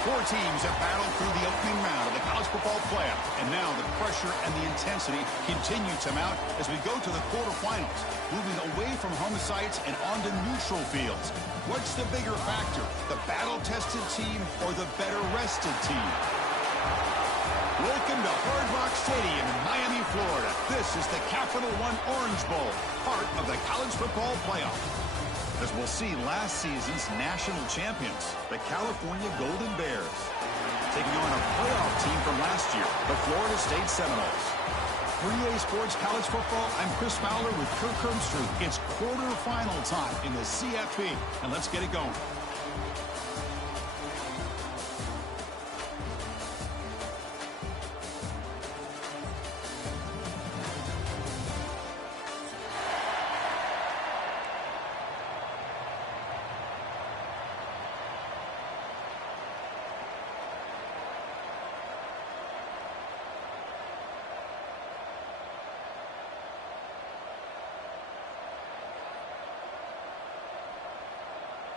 Four teams have battled through the opening round of the college football playoff, and now the pressure and the intensity continue to mount as we go to the quarterfinals, moving away from home sites and onto neutral fields. What's the bigger factor, the battle-tested team or the better-rested team? Welcome to Hard Rock Stadium in Miami, Florida. This is the Capital One Orange Bowl, part of the college football playoff. As we'll see last season's national champions, the California Golden Bears, taking on a playoff team from last year, the Florida State Seminoles. For EA Sports College Football, I'm Chris Fowler with Kirk Herbstreit. It's quarterfinal time in the CFP, and let's get it going.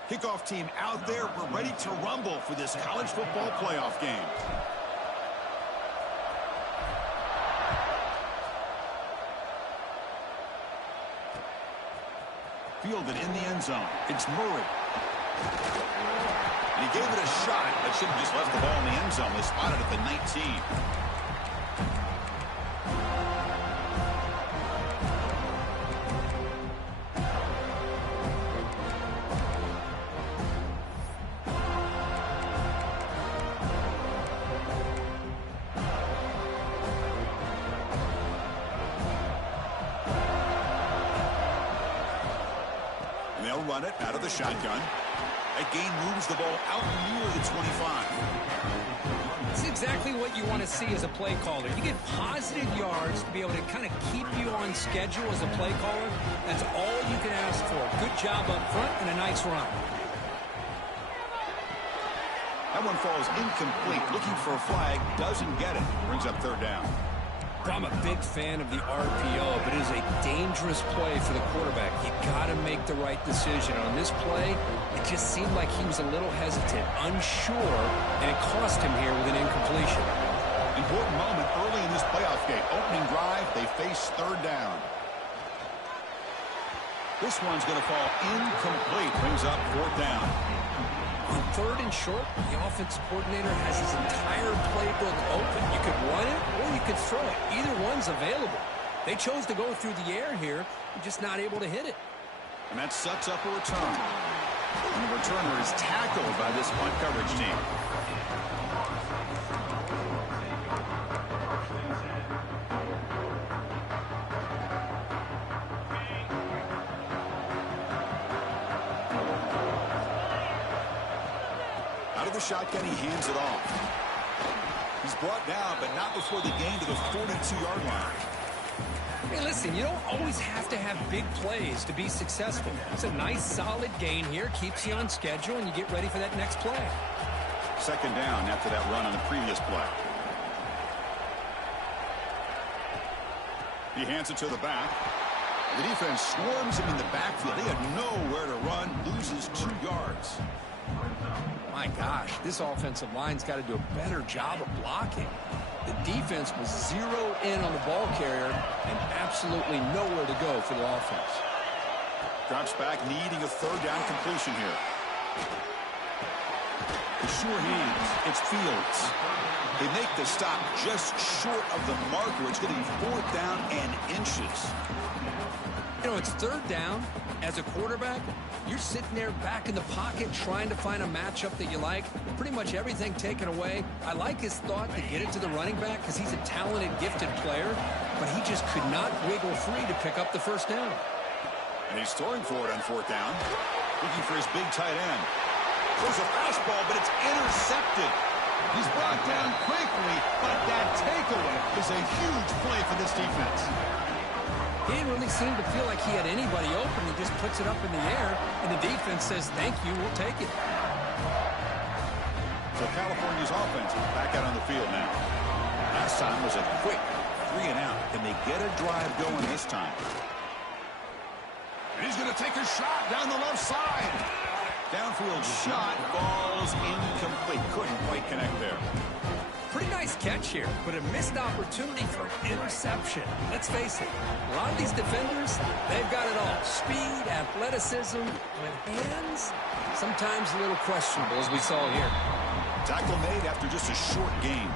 Kickoff team out there. We're ready to rumble for this college football playoff game. Fielded in the end zone. It's Murray. And he gave it a shot, but should have just left the ball in the end zone. They spotted at the 19. Run it out of the shotgun. That gain moves the ball out near the 25. It's exactly what you want to see as a play caller. You get positive yards to be able to kind of keep you on schedule as a play caller. That's all you can ask for. Good job up front and a nice run. That one falls incomplete. Looking for a flag. Doesn't get it. Brings up third down. I'm a big fan of the RPO, but it is a dangerous play for the quarterback. You got to make the right decision. On this play, it just seemed like he was a little hesitant, unsure, and it cost him here with an incompletion. Important moment early in this playoff game. Opening drive, they face third down. This one's going to fall incomplete. Brings up fourth down. On third and short, the offensive coordinator has his entire playbook open. You could run it or you could throw it. Either one's available. They chose to go through the air here, just not able to hit it. And that sets up a return. And the returner is tackled by this punt coverage team. The shotgun, he hands it off. He's brought down, but not before the gain to the 42-yard line. Hey, listen, you don't always have to have big plays to be successful. It's a nice, solid gain here, keeps you on schedule, and you get ready for that next play. Second down after that run on the previous play. He hands it to the back. The defense swarms him in the backfield. They had nowhere to run, loses 2 yards. My gosh, this offensive line's got to do a better job of blocking. The defense was zero in on the ball carrier and absolutely nowhere to go for the offense. Drops back, needing a third down completion here. The sure hands, it's Fields. They make the stop just short of the marker. It's going to be fourth down and inches. You know, it's third down. As a quarterback, you're sitting there back in the pocket trying to find a matchup that you like. Pretty much everything taken away. I like his thought to get it to the running back because he's a talented, gifted player, but he just could not wiggle free to pick up the first down. And he's throwing for it on fourth down, looking for his big tight end. Throws a fastball, but it's intercepted. He's brought down quickly, but that takeaway is a huge play for this defense. He didn't really seem to feel like he had anybody open. He just puts it up in the air, and the defense says, thank you, we'll take it. So California's offense is back out on the field now. Last time was a quick 3 and out. Can they get a drive going this time? And he's going to take a shot down the left side. Downfield shot falls incomplete. Couldn't quite can't connect there. Pretty nice catch here, but a missed opportunity for interception. Let's face it, a lot of these defenders, they've got it all. Speed, athleticism, but hands, sometimes a little questionable, as we saw here. Tackle made after just a short gain.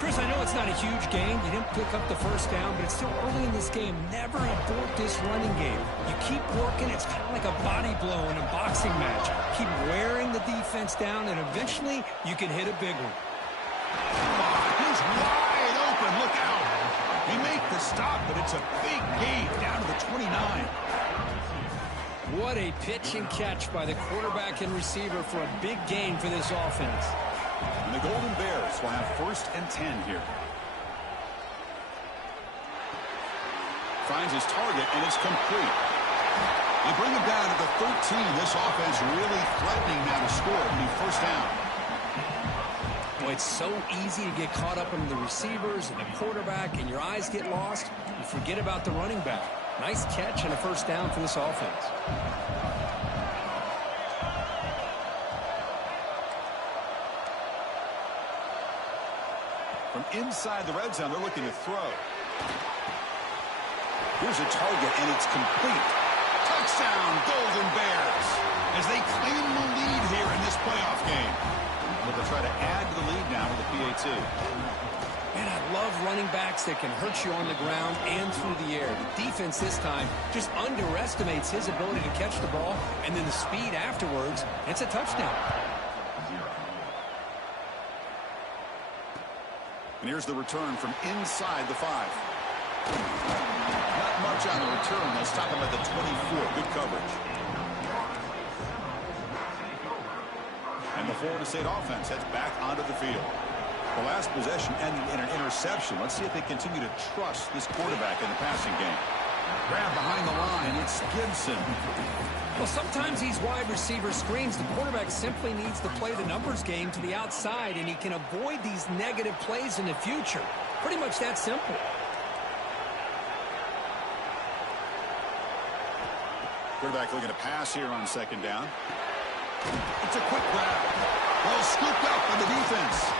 Chris, I know it's not a huge gain. You didn't pick up the first down, but it's still early in this game. Never abort this running game. You keep working. It's kind of like a body blow in a boxing match. Keep wearing the defense down, and eventually you can hit a big one. He's wide open. Look out. He made the stop, but it's a big gain down to the 29. What a pitch and catch by the quarterback and receiver for a big gain for this offense. And the Golden Bears will have 1st and 10 here. Finds his target, and it's complete. They bring him down to the 13. This offense really threatening now to score. It'll be 1st down. Boy, it's so easy to get caught up in the receivers and the quarterback, and your eyes get lost. You forget about the running back. Nice catch and a 1st down for this offense. From inside the red zone, they're looking to throw. Here's a target, and it's complete. Touchdown, Golden Bears, as they claim the lead here in this playoff game. But they'll try to add to the lead now with the PAT. Man, I love running backs that can hurt you on the ground and through the air. The defense this time just underestimates his ability to catch the ball, and then the speed afterwards, it's a touchdown. And here's the return from inside the 5. Not much on the return. They'll stop him at the 24. Good coverage. And the Florida State offense heads back onto the field. The last possession ended in an interception. Let's see if they continue to trust this quarterback in the passing game. Grab behind the line. It's Gibson. Well, sometimes these wide receiver screens, the quarterback simply needs to play the numbers game to the outside, and he can avoid these negative plays in the future. Pretty much that simple. Quarterback looking to pass here on 2nd down. It's a quick grab. Well, scooped up by the defense.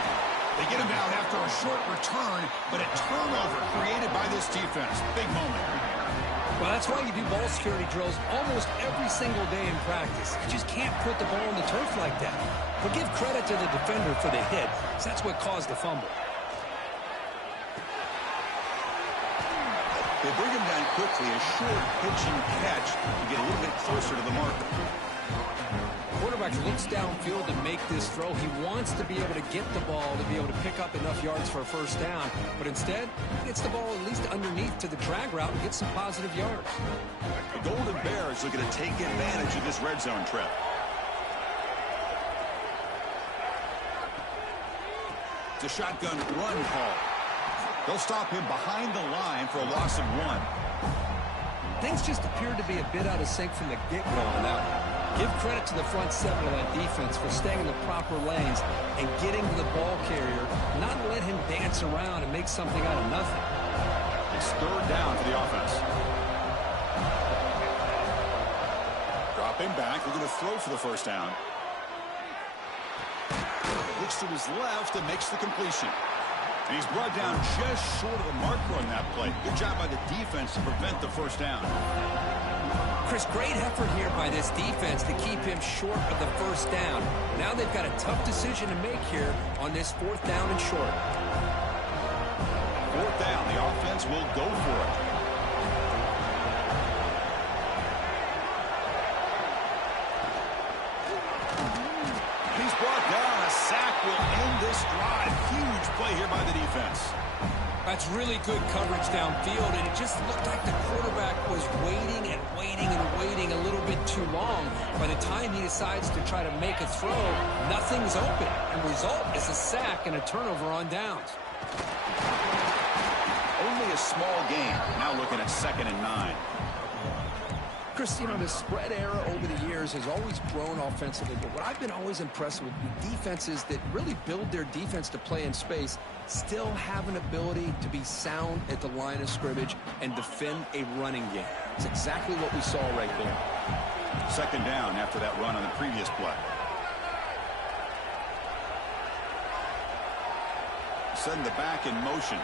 They get him down after a short return, but a turnover created by this defense. Big moment. Well, that's why you do ball security drills almost every single day in practice. You just can't put the ball on the turf like that. But give credit to the defender for the hit, because that's what caused the fumble. They bring him down quickly, a short pitching catch to get a little bit closer to the marker. Quarterback looks downfield to make this throw. He wants to be able to get the ball to be able to pick up enough yards for a 1st down. But instead, he gets the ball at least underneath to the drag route and gets some positive yards. The Golden Bears looking to take advantage of this red zone trip. It's a shotgun run call. They'll stop him behind the line for a loss of 1. Things just appeared to be a bit out of sync from the get-go on that one. Give credit to the front 7 of that defense for staying in the proper lanes and getting to the ball carrier, not let him dance around and make something out of nothing. It's 3rd down for the offense. Dropping back, looking to throw for the 1st down. Looks to his left and makes the completion. And he's brought down just short of the marker on that play. Good job by the defense to prevent the 1st down. Chris, great effort here by this defense to keep him short of the 1st down. Now they've got a tough decision to make here on this 4th down and short. 4th down, the offense will go for it. He's brought down. A sack will end this drive. Huge play here by the defense. That's really good coverage downfield, and it just looked like the quarterback was waiting and waiting and waiting a little bit too long. By the time he decides to try to make a throw, nothing's open. And the result is a sack and a turnover on downs. Only a small gain. Now looking at 2nd and 9. Chris, you know, the spread era over the years has always grown offensively, but what I've been always impressed with defenses that really build their defense to play in space still have an ability to be sound at the line of scrimmage and defend a running game. It's exactly what we saw right there. 2nd down after that run on the previous play. Send the back in motion.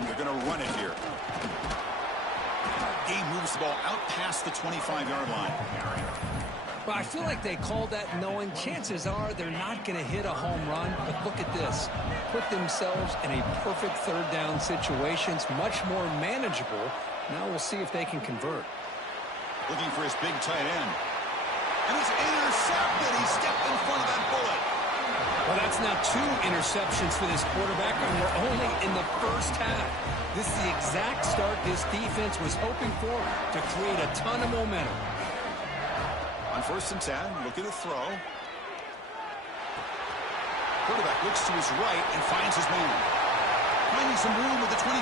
They're going to run it here. Game moves the ball out past the 25-yard line. Well, I feel like they called that knowing chances are they're not going to hit a home run. But look at this. Put themselves in a perfect third down situation. It's much more manageable. Now we'll see if they can convert. Looking for his big tight end. And he's intercepted. He stepped in front of that bullet. Well, that's now 2 interceptions for this quarterback, and we're only in the first half. This is the exact start this defense was hoping for to create a ton of momentum. On 1st and 10, looking to throw. Quarterback looks to his right and finds his man. Finding some room with the 25.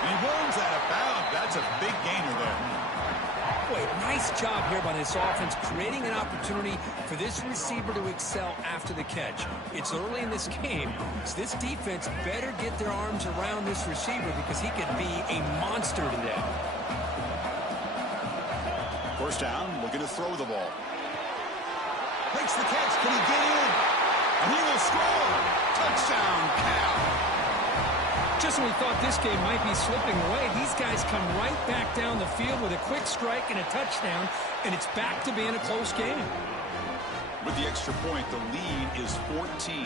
And he runs out of bounds. That's a big gainer there. Boy, nice job here by this offense, creating an opportunity for this receiver to excel after the catch. It's early in this game, so this defense better get their arms around this receiver because he could be a monster today. 1st down, looking to throw the ball. Makes the catch. Can he get in? And he will score. Touchdown, Cal. Just when we thought this game might be slipping away, these guys come right back down the field with a quick strike and a touchdown, and it's back to being a close game. With the extra point, the lead is 14.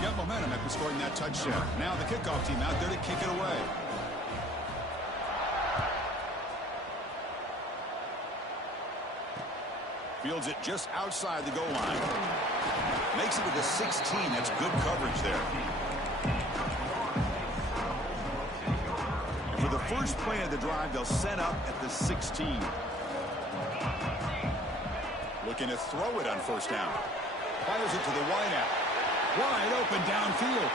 Got momentum after scoring that touchdown. Now the kickoff team out there to kick it away. Fields it just outside the goal line. Makes it to the 16. That's good coverage there. And for the first play of the drive, they'll set up at the 16. Looking to throw it on 1st down. Fires it to the wideout. Wide open downfield.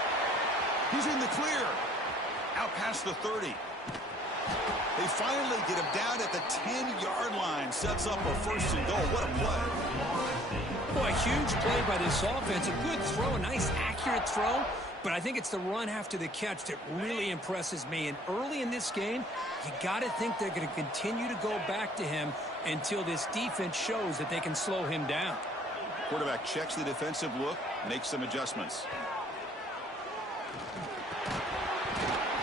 He's in the clear. Out past the 30. They finally get him down at the 10-yard line. Sets up a 1st and goal. What a play. Boy, huge play by this offense. A good throw, a nice accurate throw. But I think it's the run after the catch that really impresses me. And early in this game, you got to think they're going to continue to go back to him until this defense shows that they can slow him down. Quarterback checks the defensive look, makes some adjustments.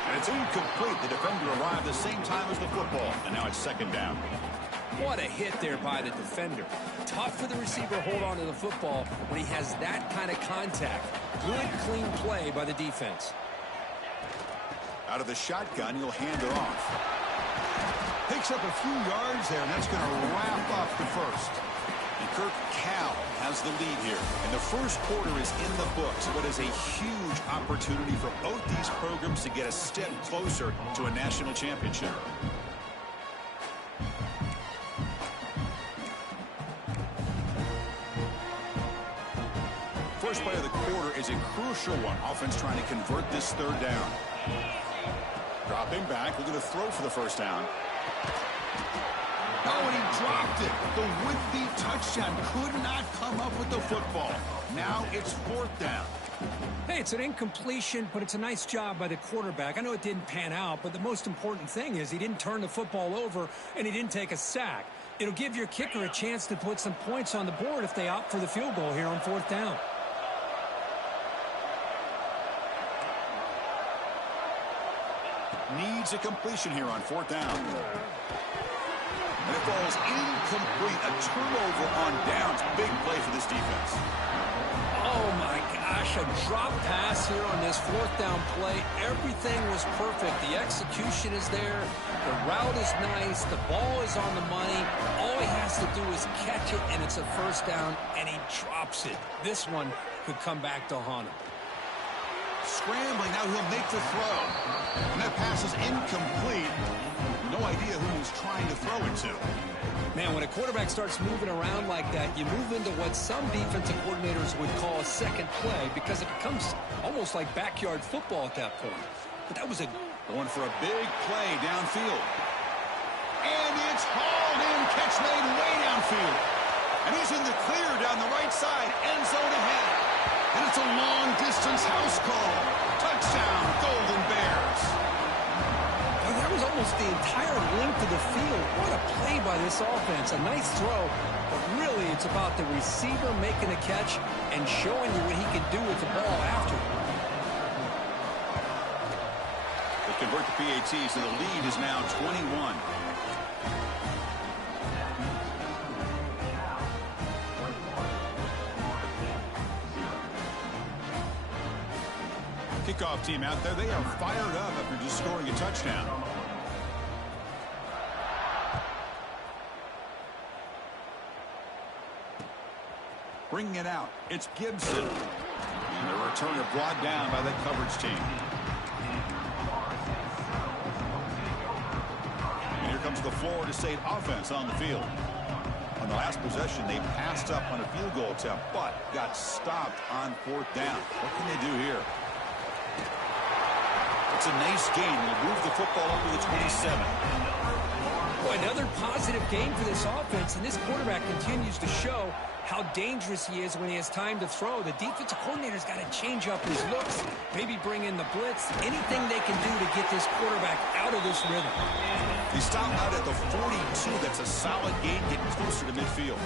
And it's incomplete. The defender arrived the same time as the football. And now it's 2nd down. What a hit there by the defender. Tough for the receiver to hold on to the football when he has that kind of contact. Good, clean play by the defense. Out of the shotgun, he'll hand it off. Picks up a few yards there, and that's going to wrap up the 1st. And Kirk, Cal has the lead here. And the 1st quarter is in the books, but is a huge opportunity for both these programs to get a step closer to a national championship. First play of the quarter is a crucial one. Offense trying to convert this 3rd down. Dropping back, looking to throw for the 1st down. Oh, and he dropped it. The would-be touchdown could not come up with the football. Now it's 4th down. Hey, it's an incompletion, but it's a nice job by the quarterback. I know it didn't pan out, but the most important thing is he didn't turn the football over and he didn't take a sack. It'll give your kicker a chance to put some points on the board if they opt for the field goal here on 4th down. Needs a completion here on 4th down. And it falls incomplete. A turnover on downs. Big play for this defense. Oh, my gosh. A drop pass here on this 4th down play. Everything was perfect. The execution is there. The route is nice. The ball is on the money. All he has to do is catch it, and it's a 1st down, and he drops it. This one could come back to haunt him. Scrambling, now he'll make the throw. And that pass is incomplete. No idea who he's trying to throw it to. Man, when a quarterback starts moving around like that, you move into what some defensive coordinators would call a 2nd play because it becomes almost like backyard football at that point. But that was going for a big play downfield. And it's hauled in, catch made way downfield. And he's in the clear down the right side, end zone ahead. And it's a long-distance house call. Touchdown, Golden Bears. That goes almost the entire length of the field. What a play by this offense. A nice throw, but really it's about the receiver making the catch and showing you what he can do with the ball after. They convert the PAT, so the lead is now 21. Kickoff team out there. They are fired up after just scoring a touchdown. Bringing it out. It's Gibson. And the returner brought down by that coverage team. And here comes the Florida State offense on the field. On the last possession, they passed up on a field goal attempt, but got stopped on 4th down. What can they do here? It's a nice gain. They'll move the football up to the 27. Boy, another positive game for this offense, and this quarterback continues to show how dangerous he is when he has time to throw. The defensive coordinator's got to change up his looks, maybe bring in the blitz, anything they can do to get this quarterback out of this rhythm. He stopped out at the 42. That's a solid gain, getting closer to midfield.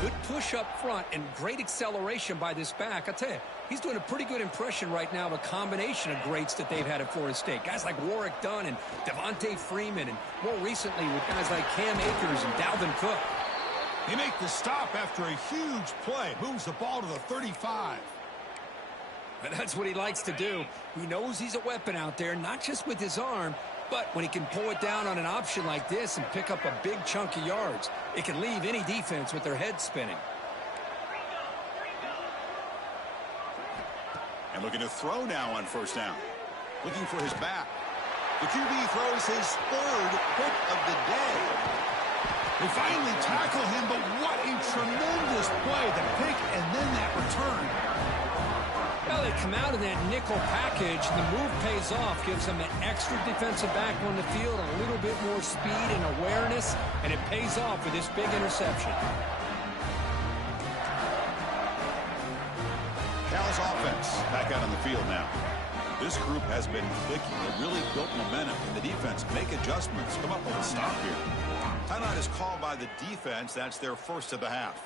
Good push up front and great acceleration by this back. I tell you, he's doing a pretty good impression right now of a combination of greats that they've had at Florida State. Guys like Warrick Dunn and Devontae Freeman, and more recently with guys like Cam Akers and Dalvin Cook. They make the stop after a huge play. Moves the ball to the 35. And that's what he likes to do. He knows he's a weapon out there, not just with his arm, but when he can pull it down on an option like this and pick up a big chunk of yards, it can leave any defense with their head spinning. And looking to throw now on 1st down. Looking for his back. The QB throws his 3rd pick of the day. They finally tackle him, but what a tremendous play. The pick and then that return. Well, they come out in that nickel package, and the move pays off, gives them an extra defensive back on the field, a little bit more speed and awareness, and it pays off with this big interception. Cal's offense back out on the field now. This group has been clicking. They really built momentum, and the defense make adjustments. Come up with a stop here. Timeout is called by the defense. That's their first of the half.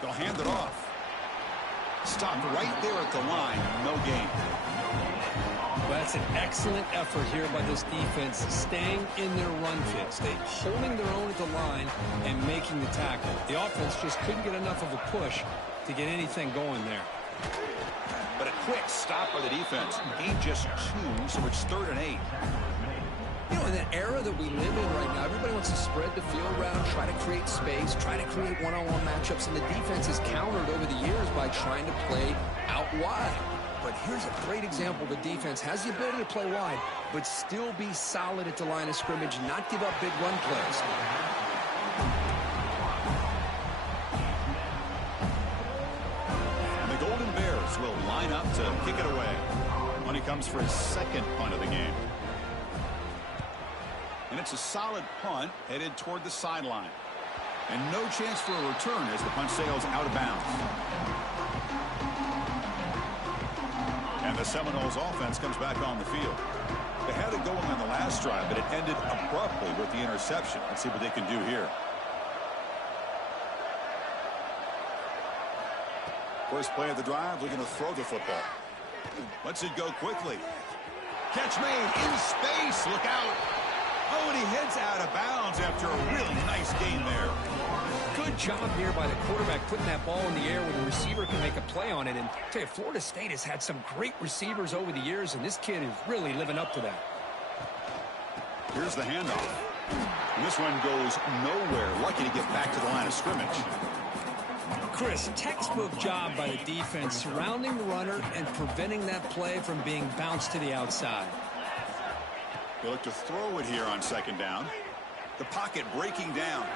They'll hand it off. Stopped right there at the line. No gain. Well, that's an excellent effort here by this defense, staying in their run fit, holding their own at the line and making the tackle. The offense just couldn't get enough of a push to get anything going there. But a quick stop by the defense. Gain just 2, so it's 3rd and 8. You know, in that era that we live in right now, everybody wants to spread the field around, try to create space, try to create one-on-one matchups, and the defense has countered over the years by trying to play out wide. But here's a great example. The defense has the ability to play wide, but still be solid at the line of scrimmage, not give up big run plays. And the Golden Bears will line up to kick it away. Money comes for his 2nd punt of the game. And it's a solid punt headed toward the sideline. And no chance for a return as the punt sails out of bounds. And the Seminoles offense comes back on the field. They had it going on the last drive, but it ended abruptly with the interception. Let's see what they can do here. First play of the drive, looking to throw the football. Lets it go quickly. Catch made in space. Look out. Oh, and he heads out of bounds after a really nice gain there. Good job here by the quarterback putting that ball in the air where the receiver can make a play on it. And I tell you, Florida State has had some great receivers over the years, and this kid is really living up to that. Here's the handoff. And this one goes nowhere. Lucky to get back to the line of scrimmage. Chris, textbook job by the defense surrounding the runner and preventing that play from being bounced to the outside. They look to throw it here on 2nd down. The pocket breaking down.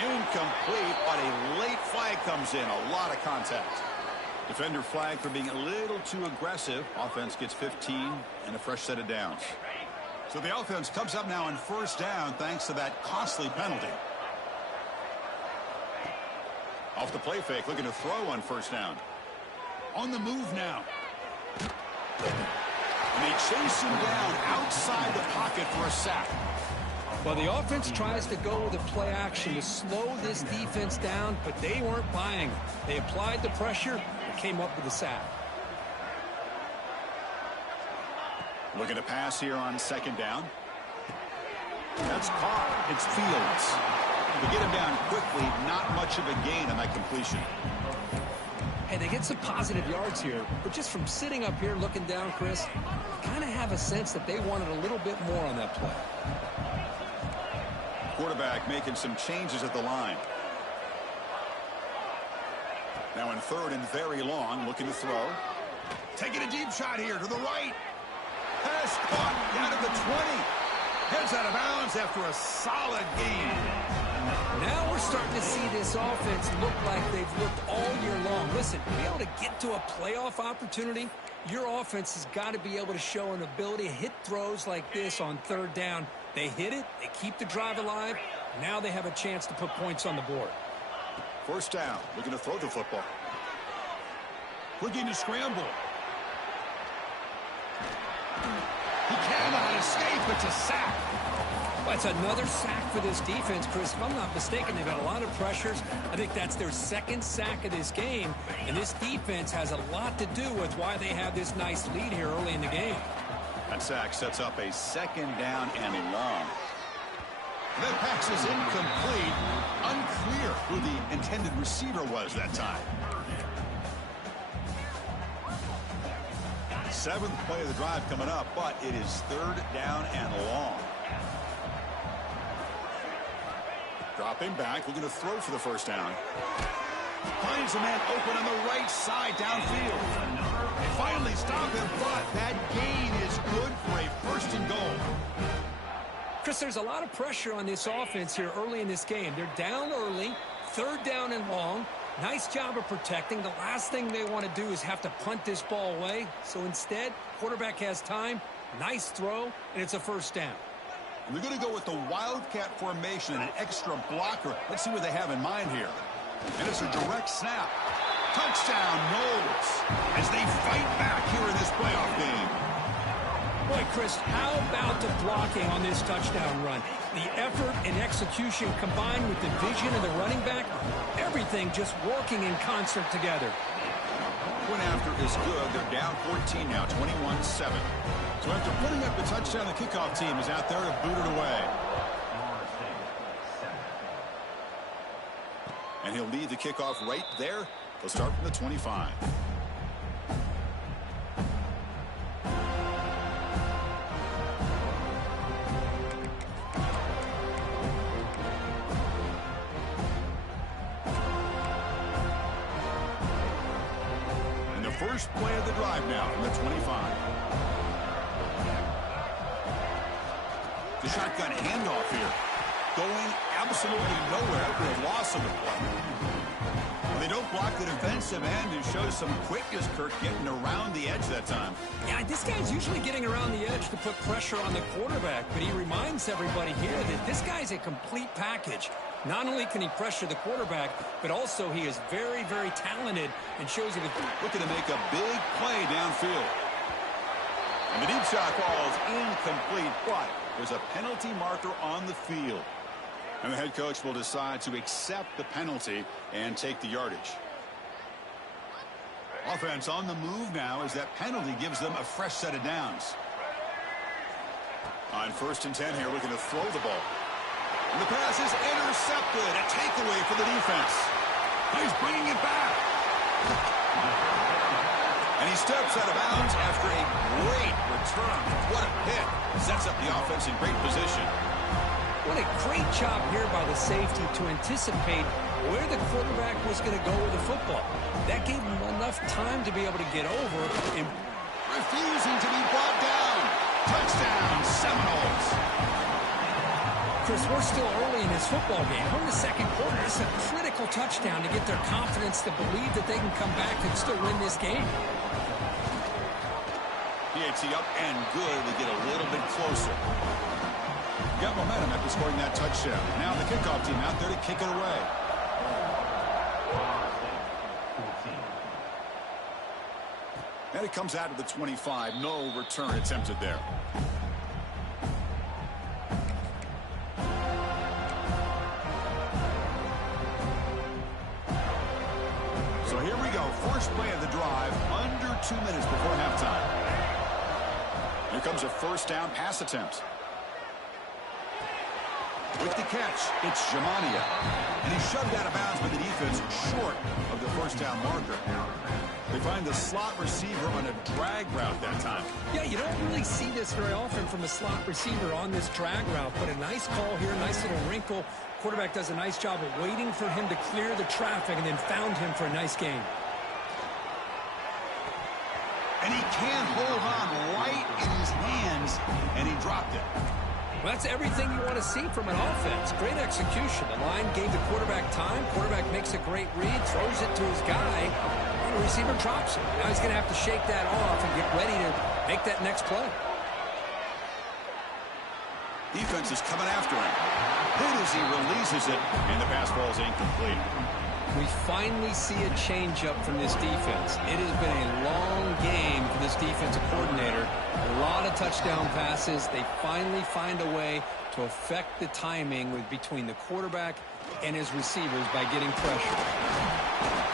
Incomplete, but a late flag comes in. A lot of contact. Defender flag for being a little too aggressive. Offense gets 15 and a fresh set of downs. So the offense comes up now on first down thanks to that costly penalty. Off the play fake, looking to throw on first down. On the move now. And they chase him down outside the pocket for a sack. Well, the offense tries to go with a play action to slow this defense down, but they weren't buying it. They applied the pressure and came up with a sack. Looking to pass here on second down. That's caught. It's Fields. To get him down quickly, not much of a gain on that completion. Hey, they get some positive yards here, but just from sitting up here looking down, Chris, I kind of have a sense that they wanted a little bit more on that play. Quarterback making some changes at the line. Now in third and very long, looking to throw. Taking a deep shot here to the right. Pass caught down at the 20. Heads out of bounds after a solid gain. Now we're starting to see this offense look like they've looked all year long. Listen, to be able to get to a playoff opportunity, your offense has got to be able to show an ability to hit throws like this on third down. They hit it, they keep the drive alive. Now they have a chance to put points on the board. First down, looking to throw the football. Looking to scramble. He cannot escape. It's a sack. Well, it's another sack for this defense, Chris. If I'm not mistaken, they've got a lot of pressures. I think that's their second sack of this game. And this defense has a lot to do with why they have this nice lead here early in the game. That sack sets up a second down and long. That pass is incomplete. Unclear who the intended receiver was that time. Seventh play of the drive coming up, but it is third down and long. Dropping back, looking to throw for the first down. Finds a man open on the right side downfield. They finally stop him, but that gain is good for a first and goal. Chris, there's a lot of pressure on this offense here early in this game. They're down early, third down and long. Nice job of protecting. The last thing they want to do is have to punt this ball away. So instead, quarterback has time, nice throw, and it's a first down. We're going to go with the Wildcat formation and an extra blocker. Let's see what they have in mind here. And it's a direct snap. Touchdown, Knowles, as they fight back here in this playoff game. Boy, Chris, how about the blocking on this touchdown run? The effort and execution combined with the vision of the running back, everything just working in concert together. Point after is good. They're down 14 now, 21-7. So after putting up the touchdown, the kickoff team is out there to boot it away. And he'll lead the kickoff right there. He'll start from the 25. And the first play of the drive now from the 25. The shotgun handoff here. Going absolutely nowhere after a loss of the play. Well, they don't block the defensive end and show some quickness, Kirk, getting around the edge that time. Yeah, this guy's usually getting around the edge to put pressure on the quarterback, but he reminds everybody here that this guy's a complete package. Not only can he pressure the quarterback, but also he is very, very talented and shows you looking to make a big play downfield. And the deep shot falls incomplete, but there's a penalty marker on the field. And the head coach will decide to accept the penalty and take the yardage. Offense on the move now as that penalty gives them a fresh set of downs. On first and 10 here, looking to throw the ball. And the pass is intercepted. A takeaway for the defense. He's bringing it back. And he steps out of bounds after a great return. What a hit. Sets up the offense in great position. What a great job here by the safety to anticipate where the quarterback was going to go with the football. That gave him enough time to be able to get over and refusing to be brought down. Touchdown, Seminoles. Chris, we're still early in this football game. We're in the second quarter. It's a critical touchdown to get their confidence to believe that they can come back and still win this game. PAT up and good. We get a little bit closer. Got momentum after scoring that touchdown. Now the kickoff team out there to kick it away. And it comes out to the 25. No return attempted there. So here we go. First play of the drive, under 2 minutes before halftime. Here comes a first down pass attempt. With the catch, it's Jamania. And he's shoved out of bounds by the defense short of the first down marker. They find the slot receiver on a drag route that time. Yeah, you don't really see this very often from a slot receiver on this drag route, but a nice call here, nice little wrinkle. Quarterback does a nice job of waiting for him to clear the traffic and then found him for a nice gain. And he can't hold on right in his hands, and he dropped it. Well, that's everything you want to see from an offense. Great execution. The line gave the quarterback time. Quarterback makes a great read, throws it to his guy, and the receiver drops it. Now he's going to have to shake that off and get ready to make that next play. Defense is coming after him. Hit as he releases it, and the pass ball is incomplete. We finally see a change-up from this defense. It has been a long game for this defensive coordinator. A lot of touchdown passes. They finally find a way to affect the timing between the quarterback and his receivers by getting pressure.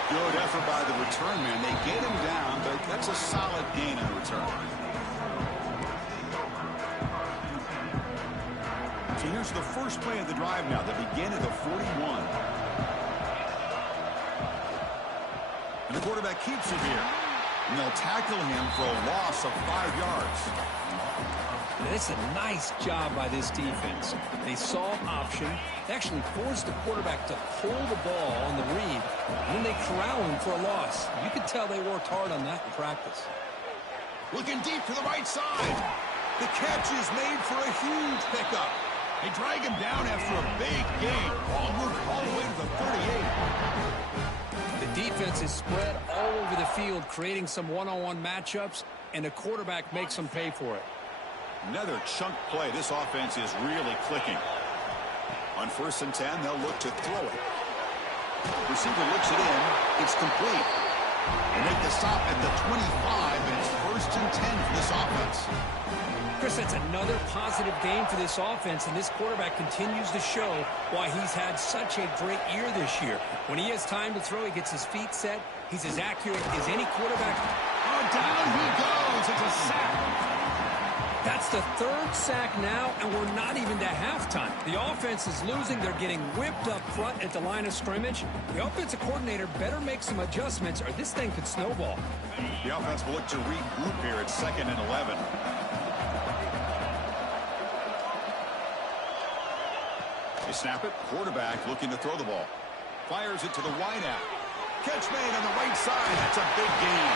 Good effort by the return man. They get him down, but that's a solid gain in return. So here's the first play of the drive now. They begin at the 41. And the quarterback keeps it here. And they'll tackle him for a loss of 5 yards. And it's a nice job by this defense. They saw option. They actually forced the quarterback to pull the ball on the read. And then they corral him for a loss. You could tell they worked hard on that in practice. Looking deep to the right side. The catch is made for a huge pickup. They drag him down after a big gain. Ball moved all the way to the 38. The defense is spread all over the field, creating some one-on-one matchups, and the quarterback makes them pay for it. Another chunk play. This offense is really clicking. On 1st and 10, they'll look to throw it. Receiver looks it in. It's complete. They make the stop at the 25, and it's 1st and 10 for this offense. Chris, that's another positive game for this offense, and this quarterback continues to show why he's had such a great year this year. When he has time to throw, he gets his feet set. He's as accurate as any quarterback. Oh, down he goes. It's a sack. That's the 3rd sack now, and we're not even to halftime. The offense is losing. They're getting whipped up front at the line of scrimmage. The offensive coordinator better make some adjustments, or this thing could snowball. The offense will look to regroup here at 2nd and 11. They snap it. Quarterback looking to throw the ball. Fires it to the wide out. Catch made on the right side. That's a big gain.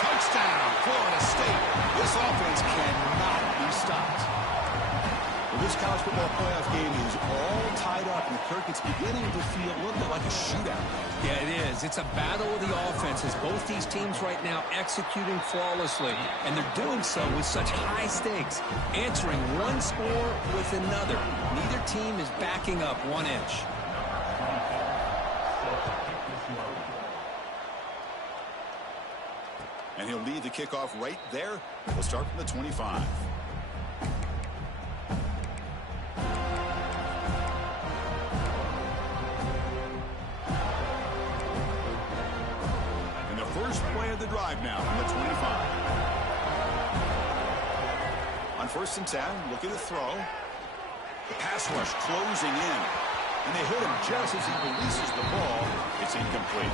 Touchdown, Florida State. This offense cannot be stopped. Well, this college football playoff game is all tied up, and Kirk, it's beginning to feel a little bit like a shootout. Yeah, it is. It's a battle of the offenses. Both these teams right now executing flawlessly, and they're doing so with such high stakes, answering one score with another. Neither team is backing up 1 inch. And he'll lead the kickoff right there. We'll start from the 25. And the first play of the drive now from the 25. On 1st and 10, looking to throw. The pass rush closing in. And they hit him just as he releases the ball. It's incomplete.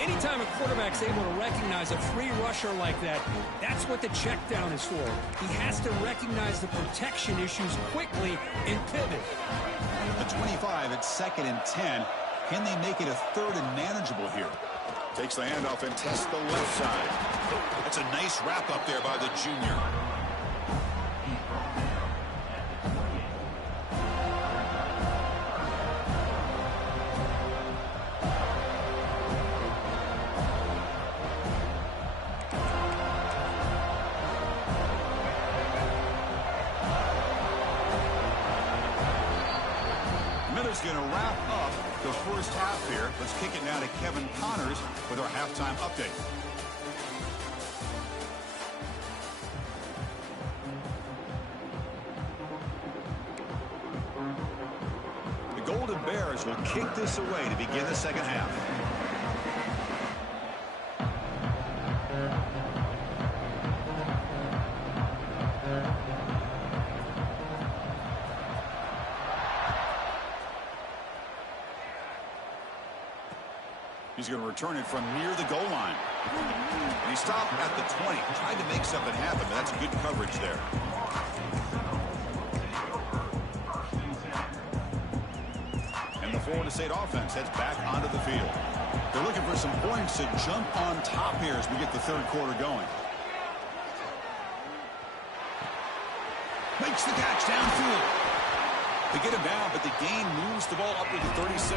Anytime a quarterback's able to recognize a free rusher like that, that's what the check down is for. He has to recognize the protection issues quickly and pivot. The 25 at 2nd and 10. Can they make it a 3rd and manageable here? Takes the handoff and tests the left side. That's a nice wrap up there by the junior. is going to wrap up the first half here. Let's kick it now to Kevin Connors with our halftime update. The Golden Bears will kick this away to begin the second half. He's going to return it from near the goal line. And he stopped at the 20. Tried to make something happen, but that's good coverage there. And the Florida State offense heads back onto the field. They're looking for some points to jump on top here as we get the third quarter going. Makes the catch downfield. They get him down, but the gain moves the ball up to the 36.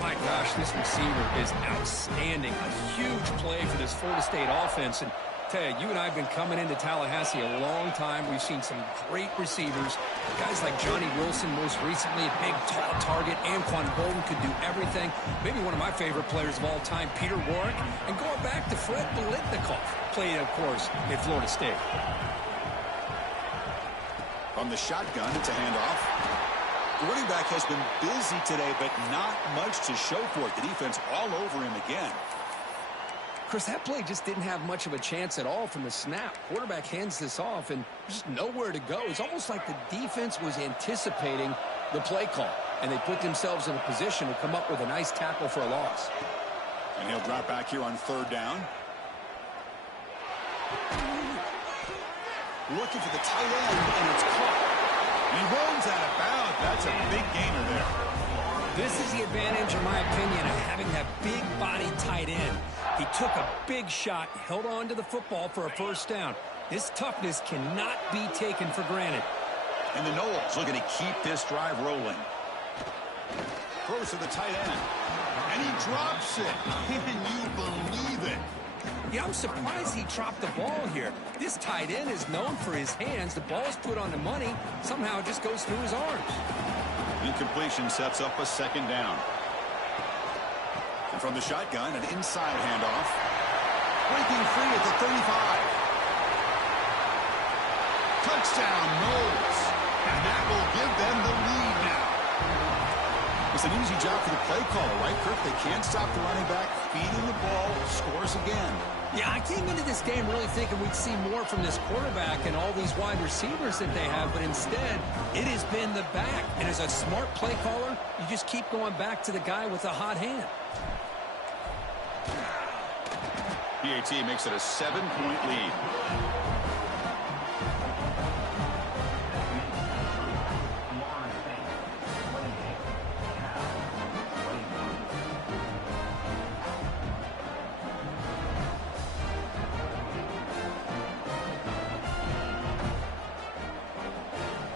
My gosh, this receiver is outstanding. A huge play for this Florida State offense. And Ted, you and I have been coming into Tallahassee a long time. We've seen some great receivers. Guys like Johnny Wilson, most recently, a big, tall target. Anquan Bolden could do everything. Maybe one of my favorite players of all time, Peter Warrick. And going back to Fred Biletnikoff, played, of course, at Florida State. From the shotgun, it's a handoff. The running back has been busy today, but not much to show for it. The defense all over him again. Chris, that play just didn't have much of a chance at all from the snap. Quarterback hands this off and just nowhere to go. It's almost like the defense was anticipating the play call, and they put themselves in a position to come up with a nice tackle for a loss. And he'll drop back here on third down. Looking for the tight end, and it's caught. He rolls out of bounds. That's a big gainer there. This is the advantage, in my opinion, of having that big body tight end. He took a big shot, held on to the football for a first down. This toughness cannot be taken for granted. And the Noles looking to keep this drive rolling. Throws to the tight end. And he drops it. Can you believe it? Yeah, I'm surprised he dropped the ball here. This tight end is known for his hands. The ball's put on the money. Somehow it just goes through his arms. Incompletion sets up a second down. And from the shotgun, an inside handoff. Breaking free at the 35. Touchdown, Noles. And that will give them the lead now. It's an easy job for the play caller, right, Kirk? They can't stop the running back, feeding the ball, scores again. Yeah, I came into this game really thinking we'd see more from this quarterback and all these wide receivers that they have, but instead, it has been the back. And as a smart play caller, you just keep going back to the guy with the hot hand. PAT makes it a 7-point lead.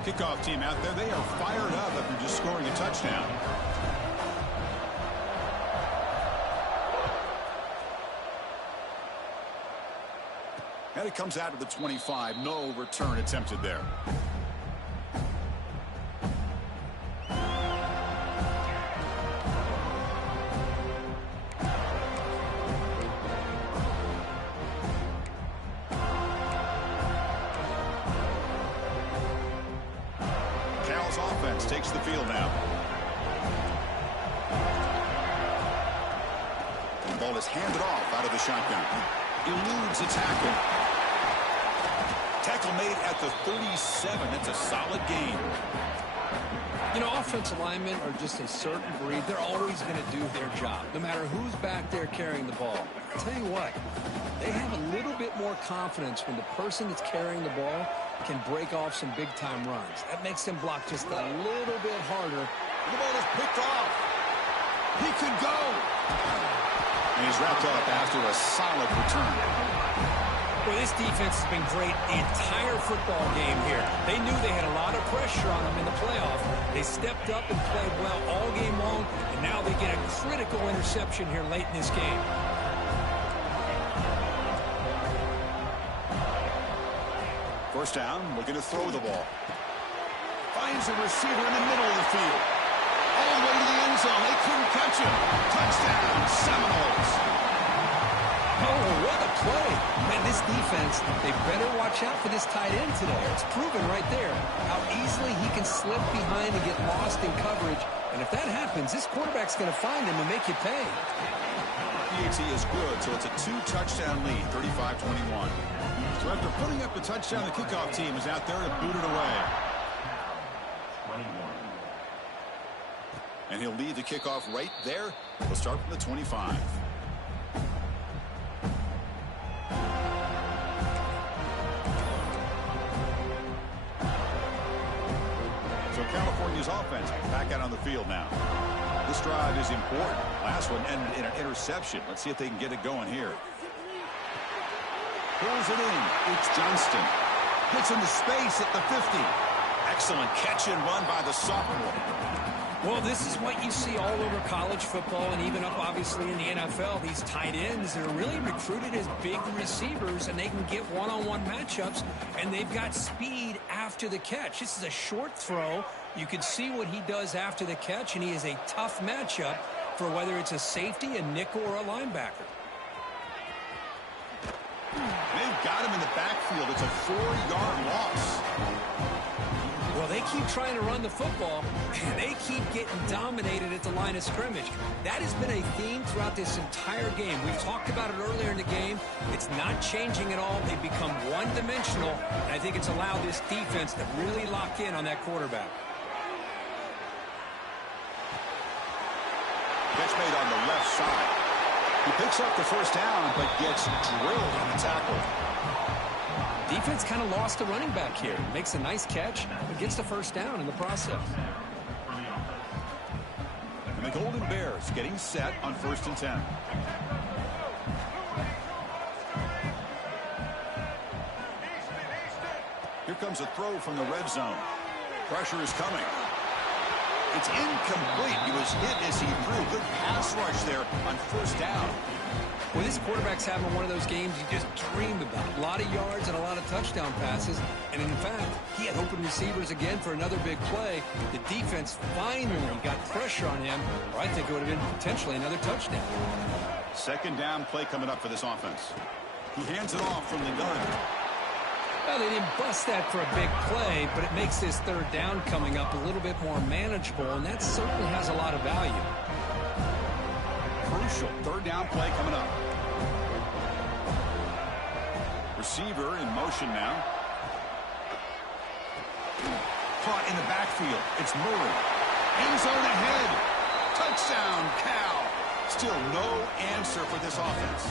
Kickoff team out there, they are fired up after just scoring a touchdown. And it comes out to the 25. No return attempted there. Cal's offense takes the field now. And the ball is handed off out of the shotgun. Eludes a tackle. Tackle made at the 37. That's a solid gain. You know, offensive linemen are just a certain breed. They're always going to do their job, no matter who's back there carrying the ball. I'll tell you what, they have a little bit more confidence when the person that's carrying the ball can break off some big-time runs. That makes them block just a little bit harder. The ball is picked off. He could go. And he's wrapped up after a solid return. Well, this defense has been great the entire football game here. They knew they had a lot of pressure on them in the playoff. They stepped up and played well all game long, and now they get a critical interception here late in this game. First down, looking to throw the ball. Finds a receiver in the middle of the field. All the way to the end zone. They couldn't catch him. Touchdown, Seminoles. Oh, what a play. Man, this defense, they better watch out for this tight end today. It's proven right there how easily he can slip behind and get lost in coverage. And if that happens, this quarterback's going to find him and make you pay. PAT is good, so it's a 2-touchdown lead, 35-21. So after putting up the touchdown, the kickoff team is out there to boot it away. And he'll lead the kickoff right there. We'll start from the 25. So California's offense back out on the field now. This drive is important. Last one ended in an interception. Let's see if they can get it going here. Pulls it in. It's Johnston. Gets into space at the 50. Excellent catch and run by the sophomore. Well, this is what you see all over college football and even up, obviously, in the NFL. These tight ends are really recruited as big receivers, and they can get one-on-one matchups, and they've got speed after the catch. This is a short throw. You can see what he does after the catch, and he is a tough matchup for whether it's a safety, a nickel, or a linebacker. They've got him in the backfield. It's a 4-yard loss. Well, they keep trying to run the football, and they keep getting dominated at the line of scrimmage. That has been a theme throughout this entire game. We've talked about it earlier in the game. It's not changing at all. They've become one-dimensional, and I think it's allowed this defense to really lock in on that quarterback. Catch made on the left side. He picks up the first down, but gets drilled on the tackle. Defense kind of lost a running back here. Makes a nice catch, but gets the first down in the process. And the Golden Bears getting set on 1st and 10. Here comes a throw from the red zone. Pressure is coming. It's incomplete. He was hit as he threw. Good pass rush there on 1st down. Well, this quarterback's having one of those games you just dreamed about. A lot of yards and a lot of touchdown passes. And in fact, he had open receivers again for another big play. The defense finally got pressure on him, or I think it would have been potentially another touchdown. 2nd down play coming up for this offense. He hands it off from the gun. Well, they didn't bust that for a big play, but it makes this 3rd down coming up a little bit more manageable, and that certainly has a lot of value. Crucial 3rd down play coming up. Receiver in motion now. Caught in the backfield. It's Murray. End zone ahead. Touchdown, Cal. Still no answer for this offense.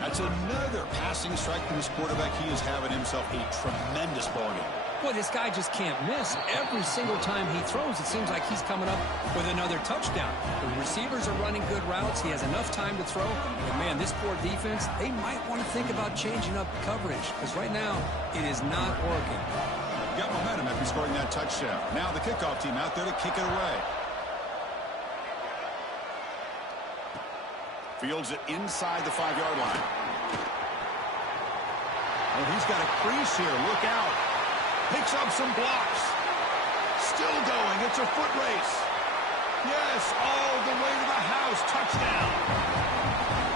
That's another passing strike from this quarterback. He is having himself a tremendous ball game. Boy, this guy just can't miss. Every single time he throws, it seems like he's coming up with another touchdown. The receivers are running good routes. He has enough time to throw. And, man, this poor defense, they might want to think about changing up coverage because right now it is not working. Got momentum after scoring that touchdown. Now the kickoff team out there to kick it away. Fields it inside the 5-yard line. Oh, he's got a crease here. Look out. Picks up some blocks. Still going. It's a foot race. Yes, all the way to the house. Touchdown.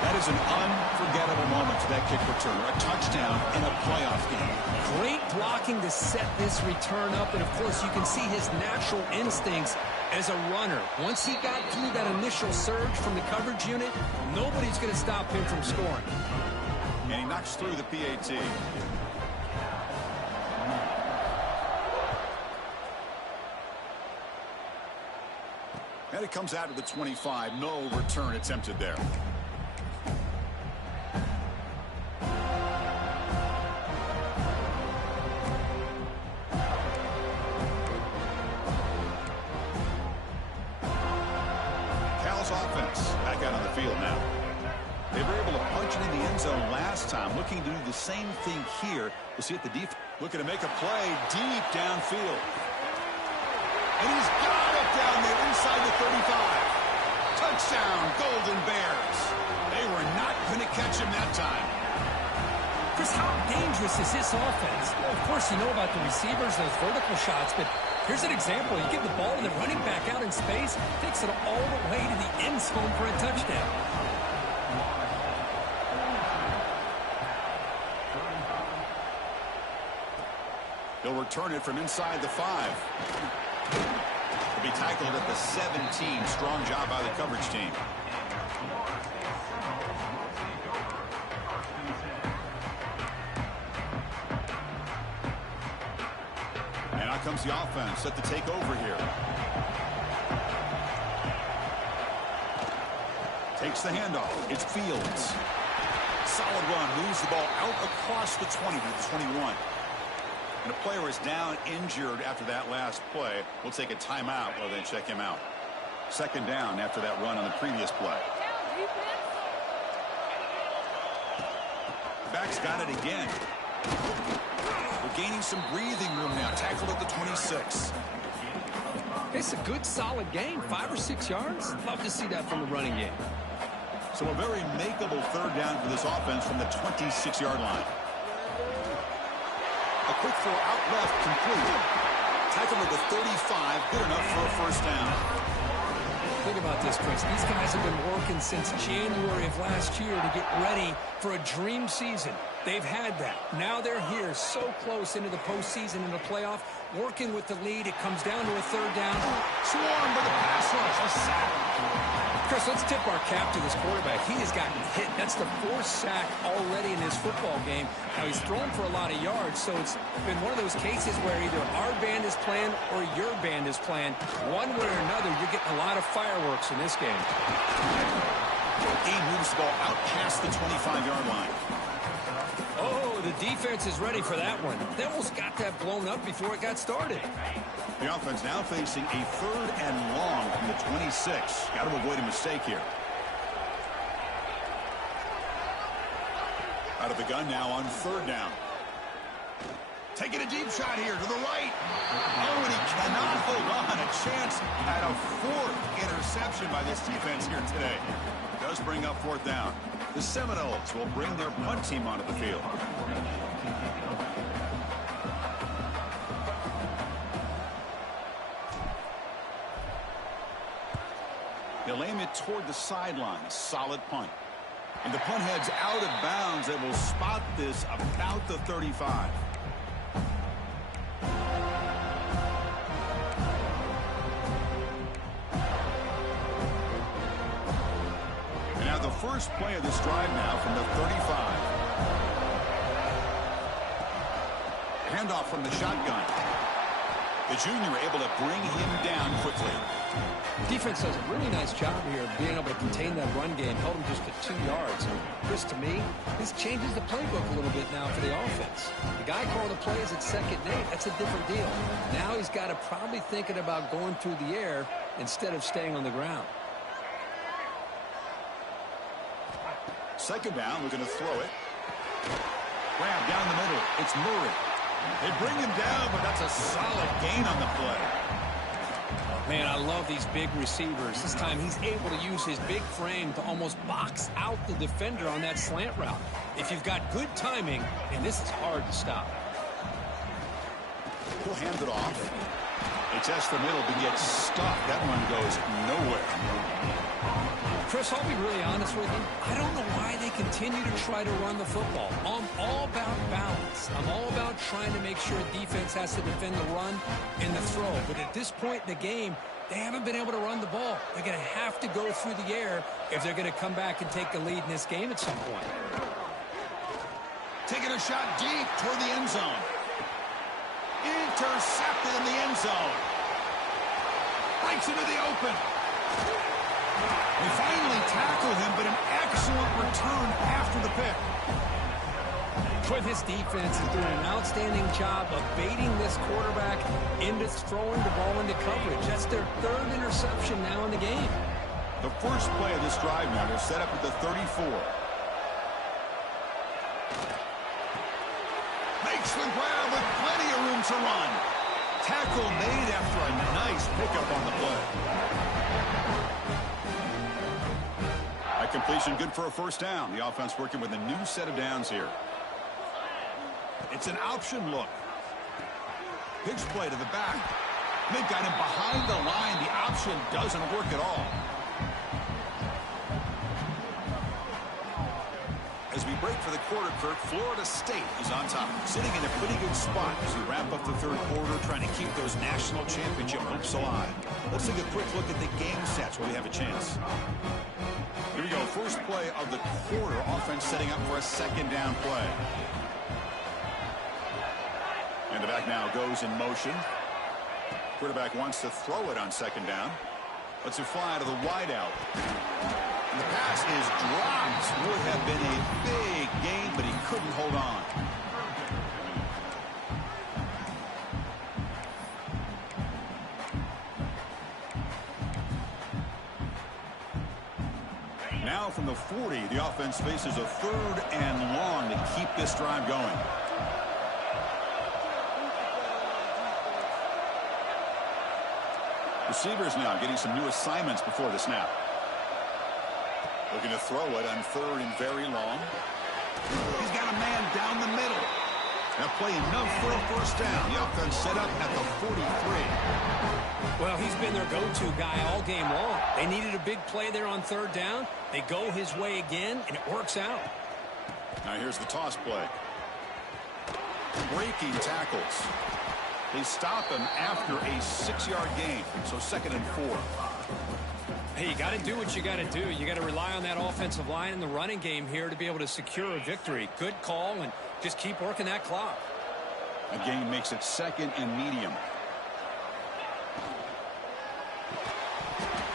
That is an unforgettable moment for that kick returner. A touchdown in a playoff game. Great blocking to set this return up. And, of course, you can see his natural instincts as a runner. Once he got through that initial surge from the coverage unit, nobody's going to stop him from scoring. And he knocks through the PAT. And it comes out of the 25. No return attempted there. Cal's offense back out on the field now. They were able to punch it in the end zone last time. Looking to do the same thing here. We'll see at the defense. Looking to make a play deep downfield. And he's got it down there inside the 35. Touchdown, Golden Bears. They were not going to catch him that time. Chris, how dangerous is this offense? Well, of course, you know about the receivers, those vertical shots, but Here's an example. You give the ball to the running back out in space, takes it all the way to the end zone for a touchdown. He'll return it from inside the 5. He'll be tackled at the 17. Strong job by the coverage team. And out comes the offense set to take over here. Takes the handoff. It's Fields. Solid run. Moves the ball out across the 20 to the 21. And the player is down injured after that last play. We'll take a timeout while they check him out. Second down after that run on the previous play. The back's got it again. We're gaining some breathing room now. Tackled at the 26. It's a good, solid game. 5 or 6 yards. Love to see that from the running game. So a very makeable third down for this offense from the 26-yard line. A quick throw out left, complete. Tackle at the 35, good enough for a first down. Think about this, Chris. These guys have been working since January of last year to get ready for a dream season. They've had that. Now they're here, so close into the postseason and the playoff, working with the lead. It comes down to a third down. Swarmed by the pass rush, a sack. Chris, let's tip our cap to this quarterback. He has gotten hit. That's the 4th sack already in this football game. Now, he's thrown for a lot of yards, so it's been one of those cases where either our band is playing or your band is playing. One way or another, you're getting a lot of fireworks in this game. He moves the ball out past the 25-yard line. Oh, the defense is ready for that one. They almost got that blown up before it got started. The offense now facing a third and long from the 26. Got to avoid a mistake here. Out of the gun now on third down. Taking a deep shot here to the right. Oh, and he cannot hold on. A chance at a 4th interception by this defense here today. Does bring up 4th down. The Seminoles will bring their punt team onto the field. They'll aim it toward the sideline. A solid punt. And the punt heads out of bounds. They will spot this about the 35. And now the first play of this drive now from the 35. Handoff from the shotgun. The junior able to bring him down quickly. Defense does a really nice job here of being able to contain that run game. Held him just to 2 yards. Chris, to me, this changes the playbook a little bit now for the offense. The guy calling the plays at 2nd and 8, that's a different deal. Now he's got to probably thinking about going through the air instead of staying on the ground. Second down, we're going to throw it. Grab down the middle. It's Murray. They bring him down, but that's a solid gain on the play. Man, I love these big receivers. This time he's able to use his big frame to almost box out the defender on that slant route. If you've got good timing, and this is hard to stop. He'll hand it off. They test the middle, but gets stuck. That one goes nowhere. Chris, I'll be really honest with you. I don't know why they continue to try to run the football. I'm all about balance. I'm all about trying to make sure defense has to defend the run and the throw. But at this point in the game, they haven't been able to run the ball. They're going to have to go through the air if they're going to come back and take the lead in this game at some point. Taking a shot deep toward the end zone. Intercepted in the end zone. Breaks into the open. They finally tackle him, but an excellent return after the pick. But this defense is doing an outstanding job of baiting this quarterback into throwing the ball into coverage. That's their 3rd interception now in the game. The first play of this drive now will set up at the 34. Makes the grab with plenty of room to run. Tackle made after a nice pickup on the play. That completion good for a first down. The offense working with a new set of downs here. It's an option look. Pitch play to the back. They've got him behind the line. The option doesn't work at all. As we break for the quarter, Kirk, Florida State is on top, sitting in a pretty good spot as we wrap up the third quarter, trying to keep those national championship hopes alive. Let's take a quick look at the game stats where we have a chance. Here we go. First play of the quarter. Offense setting up for a second down play. And the back now goes in motion. Quarterback wants to throw it on second down. Lets it fly to the wideout. And the pass is dropped. Would have been a big gain, but he couldn't hold on. Now from the 40, the offense faces a third and long to keep this drive going. Receivers now getting some new assignments before the snap. Looking to throw it on third and very long. He's got a man down the middle. That play enough for a first down. The offense set up at the 43. Well, he's been their go-to guy all game long. They needed a big play there on third down. They go his way again, and it works out. Now here's the toss play. Breaking tackles. They stop him after a 6-yard gain, so second and 4. Hey, you got to do what you got to do. You got to rely on that offensive line in the running game here to be able to secure a victory. Good call, and just keep working that clock. A gain makes it second and medium.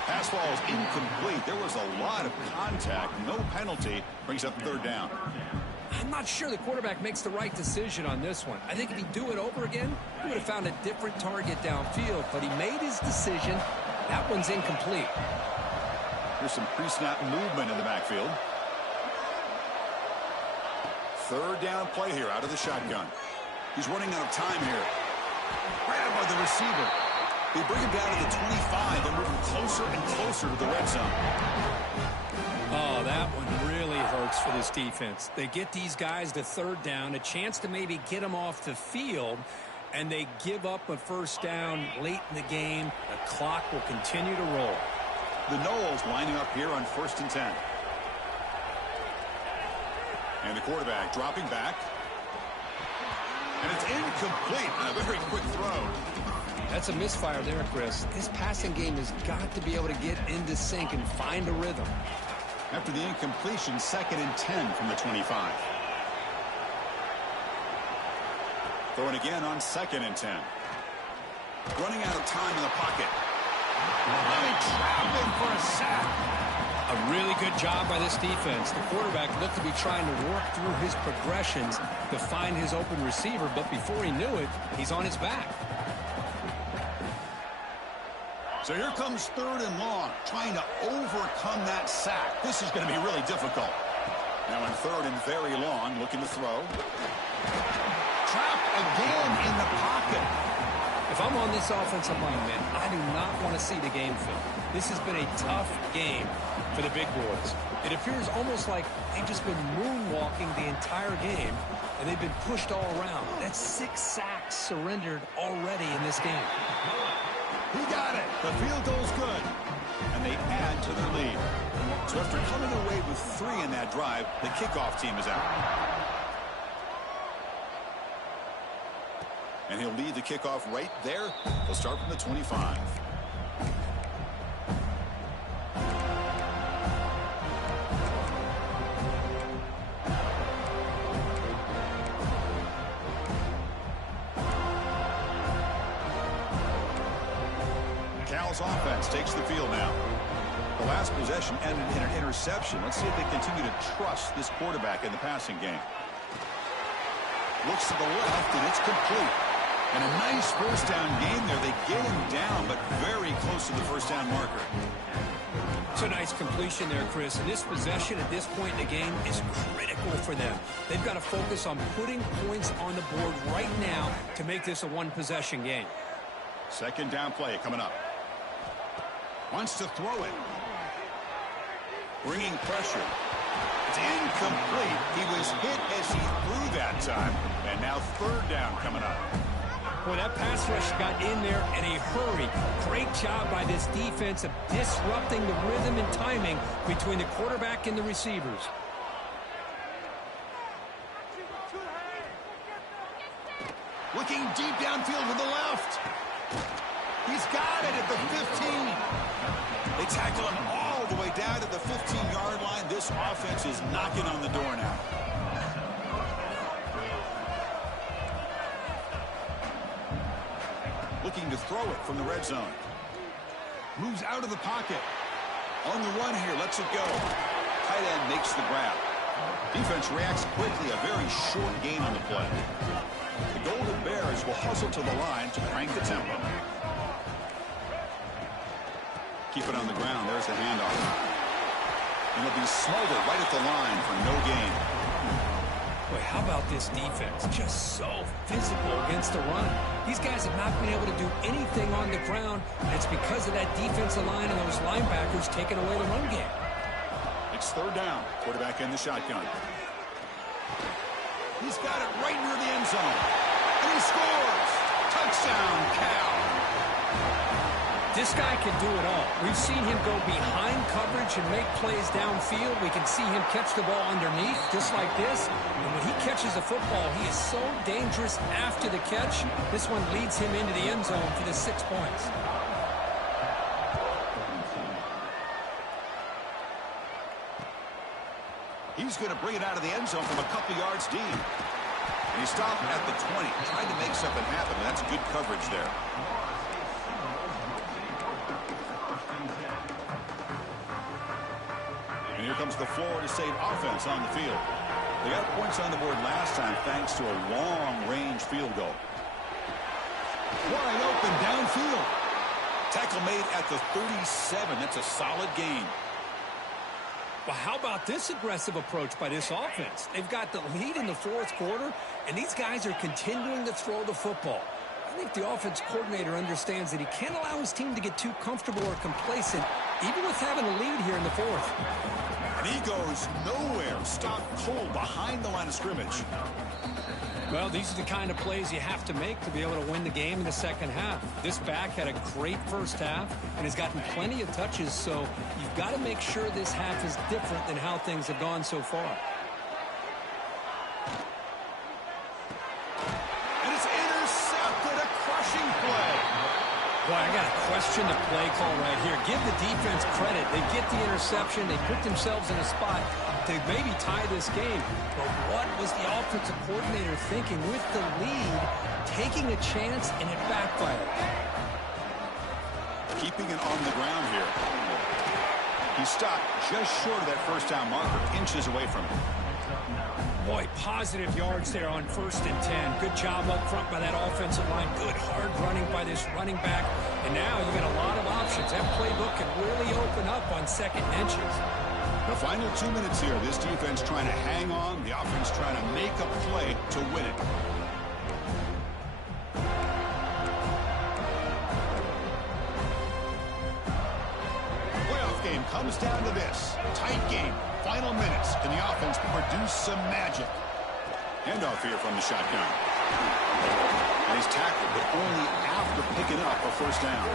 Pass ball is incomplete. There was a lot of contact. No penalty. Brings up third down. I'm not sure the quarterback makes the right decision on this one. I think if he'd do it over again, he would have found a different target downfield, but he made his decision. That one's incomplete. There's some pre-snap movement in the backfield. Third down play here out of the shotgun. He's running out of time here. Grabbed by the receiver. They bring him down to the 25. They're moving closer and closer to the red zone. Oh, that one really hurts for this defense. They get these guys to third down, a chance to maybe get them off the field, and they give up a first down late in the game. The clock will continue to roll. The Noles lining up here on 1st and 10. And the quarterback dropping back. And it's incomplete on a very quick throw. That's a misfire there, Chris. This passing game has got to be able to get into sync and find a rhythm. After the incompletion, 2nd and 10 from the 25. Throwing again on 2nd and 10. Running out of time in the pocket. They trap him for a sack. A really good job by this defense. The quarterback looked to be trying to work through his progressions to find his open receiver, but before he knew it, he's on his back. So here comes third and long, trying to overcome that sack. This is going to be really difficult. Now in third and very long, looking to throw. Trapped again in the pocket. If I'm on this offensive line, man, I do not want to see the game film. This has been a tough game for the big boys. It appears almost like they've just been moonwalking the entire game, and they've been pushed all around. That's 6 sacks surrendered already in this game. He got it. The field goal's good. And they add to their lead. So after coming away with 3 in that drive, the kickoff team is out. And he'll lead the kickoff right there. They'll start from the 25. Cal's offense takes the field now. The last possession ended in an interception. Let's see if they continue to trust this quarterback in the passing game. Looks to the left, and it's complete. And a nice first down game there. They get him down, but very close to the first down marker. It's a nice completion there, Chris. And this possession at this point in the game is critical for them. They've got to focus on putting points on the board right now to make this a one-possession game. Second down play coming up. Wants to throw it. Bringing pressure. It's incomplete. He was hit as he threw that time. And now third down coming up. Boy, that pass rush got in there in a hurry. Great job by this defense of disrupting the rhythm and timing between the quarterback and the receivers. Looking deep downfield to the left. He's got it at the 15. They tackle him all the way down to the 15-yard line. This offense is knocking on the door now. Looking to throw it from the red zone. Moves out of the pocket. On the run here, lets it go. Tight end makes the grab. Defense reacts quickly, a very short gain on the play. The Golden Bears will hustle to the line to crank the tempo. Keep it on the ground. There's the handoff. And it'll be smothered right at the line for no gain. Boy, how about this defense? Just so physical against the run. These guys have not been able to do anything on the ground, and it's because of that defensive line and those linebackers taking away the run game. It's third down. Quarterback in the shotgun. He's got it right near the end zone. And he scores! Touchdown, Cal! This guy can do it all. We've seen him go behind coverage and make plays downfield. We can see him catch the ball underneath, just like this. And when he catches the football, he is so dangerous after the catch. This one leads him into the end zone for the 6 points. He's going to bring it out of the end zone from a couple yards deep. And he stopped at the 20, trying to make something happen. That's good coverage there. And here comes the Florida State offense on the field. They got points on the board last time thanks to a long-range field goal. Wide open downfield. Tackle made at the 37. That's a solid gain. Well, how about this aggressive approach by this offense? They've got the lead in the fourth quarter, and these guys are continuing to throw the football. I think the offense coordinator understands that he can't allow his team to get too comfortable or complacent, even with having a lead here in the fourth. And he goes nowhere. Stopped cold behind the line of scrimmage. Well, these are the kind of plays you have to make to be able to win the game in the second half. This back had a great first half and has gotten plenty of touches, so you've got to make sure this half is different than how things have gone so far. And it's intercepted, a crushing play. Boy, I got to question the play call right here. Give the defense credit. They get the interception. They put themselves in a spot to maybe tie this game. But what was the offensive coordinator thinking with the lead, taking a chance, and it backfired? Keeping it on the ground here. He stopped just short of that first down marker, inches away from it. Boy, positive yards there on 1st and 10. Good job up front by that offensive line. Good hard running by this running back. And now you got a lot of options. That playbook can really open up on second and inches. The final 2 minutes here. This defense trying to hang on. The offense trying to make a play to win it. Playoff game comes down to this. Tight game. Final minutes. Can the offense produce some magic? Handoff here from the shotgun. And he's tackled, but only after picking up a first down.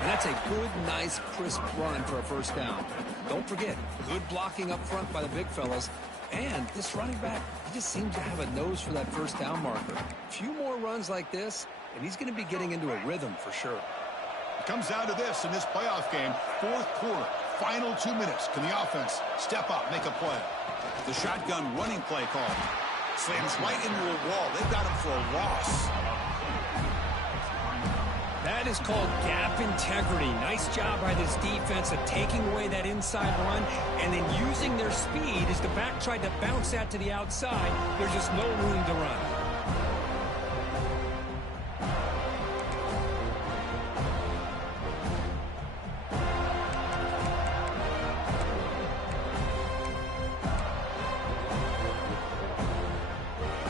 And that's a good, nice, crisp run for a first down. Don't forget, good blocking up front by the big fellas. And this running back, he just seems to have a nose for that first down marker. A few more runs like this, and he's going to be getting into a rhythm for sure. It comes down to this in this playoff game. Fourth quarter, final 2 minutes. Can the offense step up, make a play? The shotgun running play call. Slams right into a wall. They've got him for a loss. That is called gap integrity. Nice job by this defense of taking away that inside run and then using their speed as the back tried to bounce that to the outside. There's just no room to run.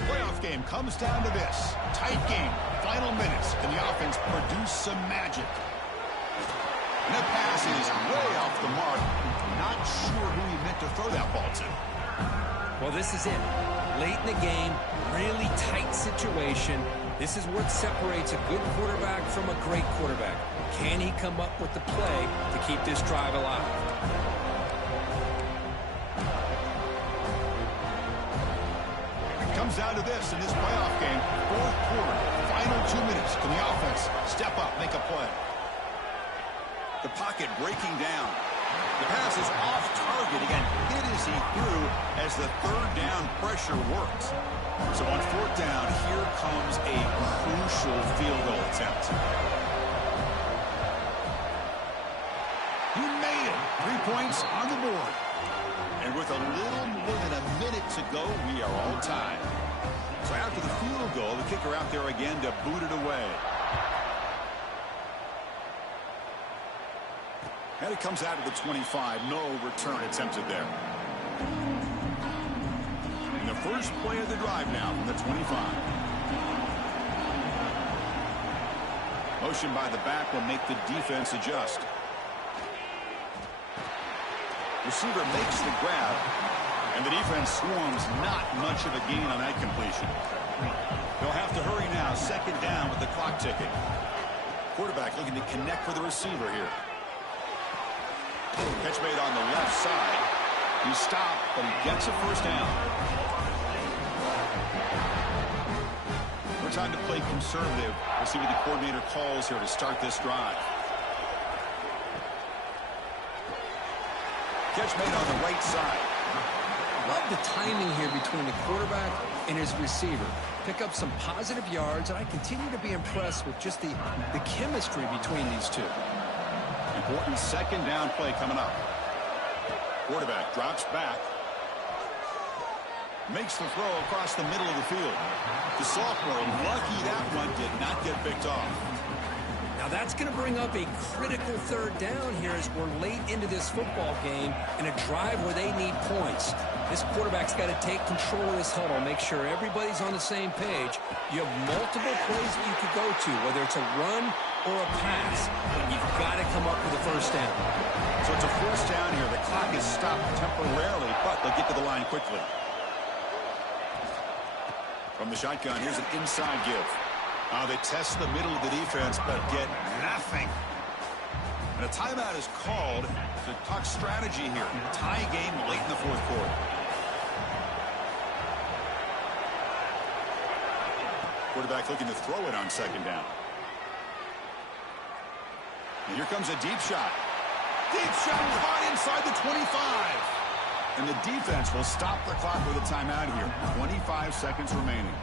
Playoff game comes down to this. Tight game. Final minutes. Can the offense produce some magic? And that pass is way off the mark. Not sure who he meant to throw that ball to. Well, this is it. Late in the game, really tight situation. This is what separates a good quarterback from a great quarterback. Can he come up with the play to keep this drive alive? Comes down to this in this playoff game. Fourth quarter, final 2 minutes. Can the offense step up, make a play? The pocket breaking down. The pass is off target. Again, hit as he threw as the third down pressure works. So on fourth down, here comes a crucial field goal attempt. He made it. 3 points on the board. And with a little more than a minute to go, we are all tied. So after the field goal, the kicker out there again to boot it away. And it comes out of the 25. No return attempted there. And the first play of the drive now from the 25. Motion by the back will make the defense adjust. Receiver makes the grab, and the defense swarms. Not much of a gain on that completion. They'll have to hurry now. Second down with the clock ticking. Quarterback looking to connect with the receiver here. Catch made on the left side. He stopped, but he gets a first down. More time to play conservative. We'll see what the coordinator calls here to start this drive. Catch made on the right side. Love the timing here between the quarterback and his receiver. Pick up some positive yards, and I continue to be impressed with just the chemistry between these two. Important second down play coming up. Quarterback drops back. Makes the throw across the middle of the field. The sophomore, lucky that one did not get picked off. Now that's going to bring up a critical third down here as we're late into this football game in a drive where they need points. This quarterback's got to take control of this huddle, make sure everybody's on the same page. You have multiple plays that you could go to, whether it's a run or a pass, but you've got to come up with a first down. So it's a first down here. The clock is stopped temporarily, but they'll get to the line quickly. From the shotgun, here's an inside give. They test the middle of the defense, but get nothing. And a timeout is called to talk strategy here. Tie game late in the fourth quarter. Quarterback looking to throw it on second down. And here comes a deep shot. Deep shot caught inside the 25. And the defense will stop the clock with a timeout here. 25 seconds remaining.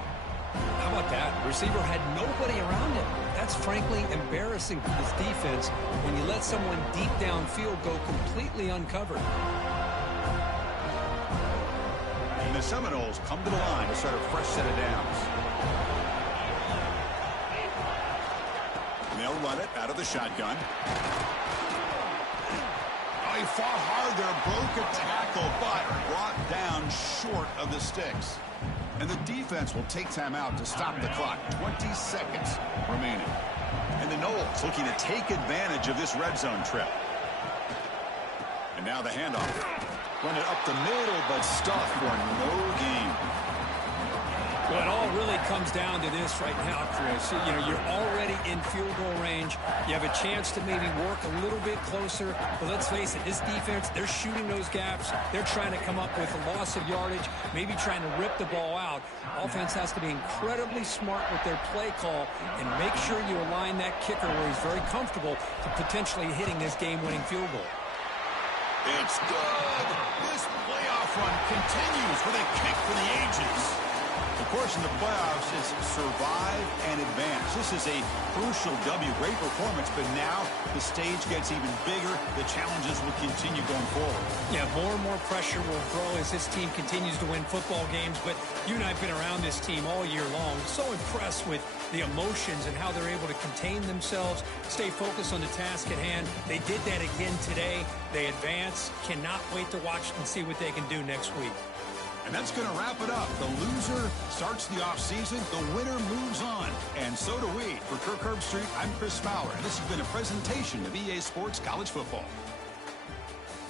How about that? Receiver had nobody around him. That's frankly embarrassing for this defense when you let someone deep downfield go completely uncovered. And the Seminoles come to the line to start a fresh set of downs. And they'll run it out of the shotgun. Oh, he fought hard there, broke a tackle, but brought down short of the sticks. And the defense will take time out to stop the clock. 20 seconds remaining. And the Noles looking to take advantage of this red zone trip. And now the handoff. Run it up the middle, but stuffed for no gain. Well, it all really comes down to this right now, Chris. You know, you're already in field goal range. You have a chance to maybe work a little bit closer. But let's face it, this defense, they're shooting those gaps. They're trying to come up with a loss of yardage, maybe trying to rip the ball out. Offense has to be incredibly smart with their play call and make sure you align that kicker where he's very comfortable to potentially hitting this game-winning field goal. It's good. This playoff run continues with a kick for the ages. Of course, in the playoffs, it's survive and advance. This is a crucial W. Great performance, but now the stage gets even bigger. The challenges will continue going forward. Yeah, more and more pressure will grow as this team continues to win football games. But you and I have been around this team all year long. So impressed with the emotions and how they're able to contain themselves, stay focused on the task at hand. They did that again today. They advance. Cannot wait to watch and see what they can do next week. And that's going to wrap it up. The loser starts the offseason. The winner moves on. And so do we. For Kirk Herbstreit, I'm Chris Fowler. And this has been a presentation of EA Sports College Football.